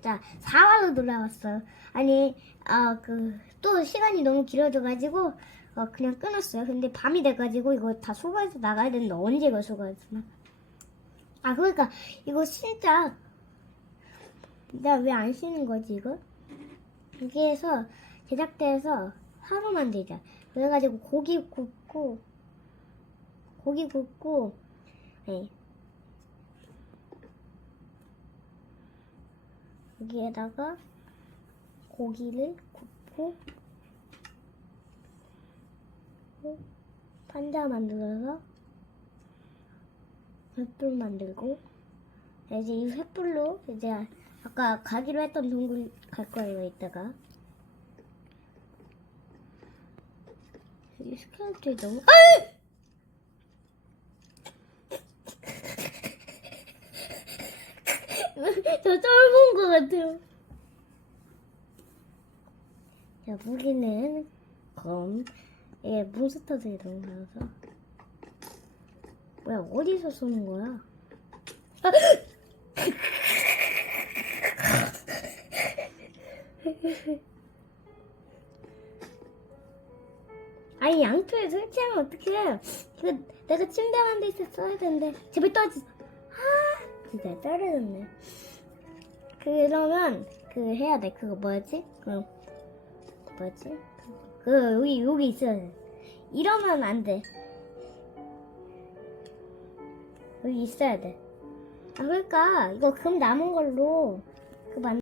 자, 4화로 돌아왔어요. 아니, 아, 그, 또 시간이 너무 길어져가지고, 어, 그냥 끊었어요. 근데 밤이 돼가지고, 이거 다 소가에서 나가야 되는데, 언제 이거 소가에서 나 아, 그러니까, 이거 진짜, 나 왜 안 쉬는 거지, 이거? 여기에서, 제작대에서 하루 만들자. 그래가지고, 고기 굽고, 고기 굽고, 네. 여기에다가 고기를 굽고 판자 만들어서 횃불 만들고 이제 이 횃불로 이제 아까 가기로 했던 동굴 갈 거예요 이따가. 이 스켈레톤이 너무 저 짧은 것 같아요. 자, 무기는 검. 이게 몬스터들이 너무 많아서. 뭐야, 어디서 쏘는 거야? 아! 아니, 양초에 설치하면 어떡해. 이거 내가 침대 만들 때 써야 되는데. 제발 떨어지. 아, 진짜 떨어졌네. 그러면 그 해야 돼. 그거 뭐였지? 그 뭐였지? 그 여기 여기 있어야 돼. 이러면 안 돼. 여기 있어야 돼. 아 그러니까 이거 금 남은 걸로 그 만.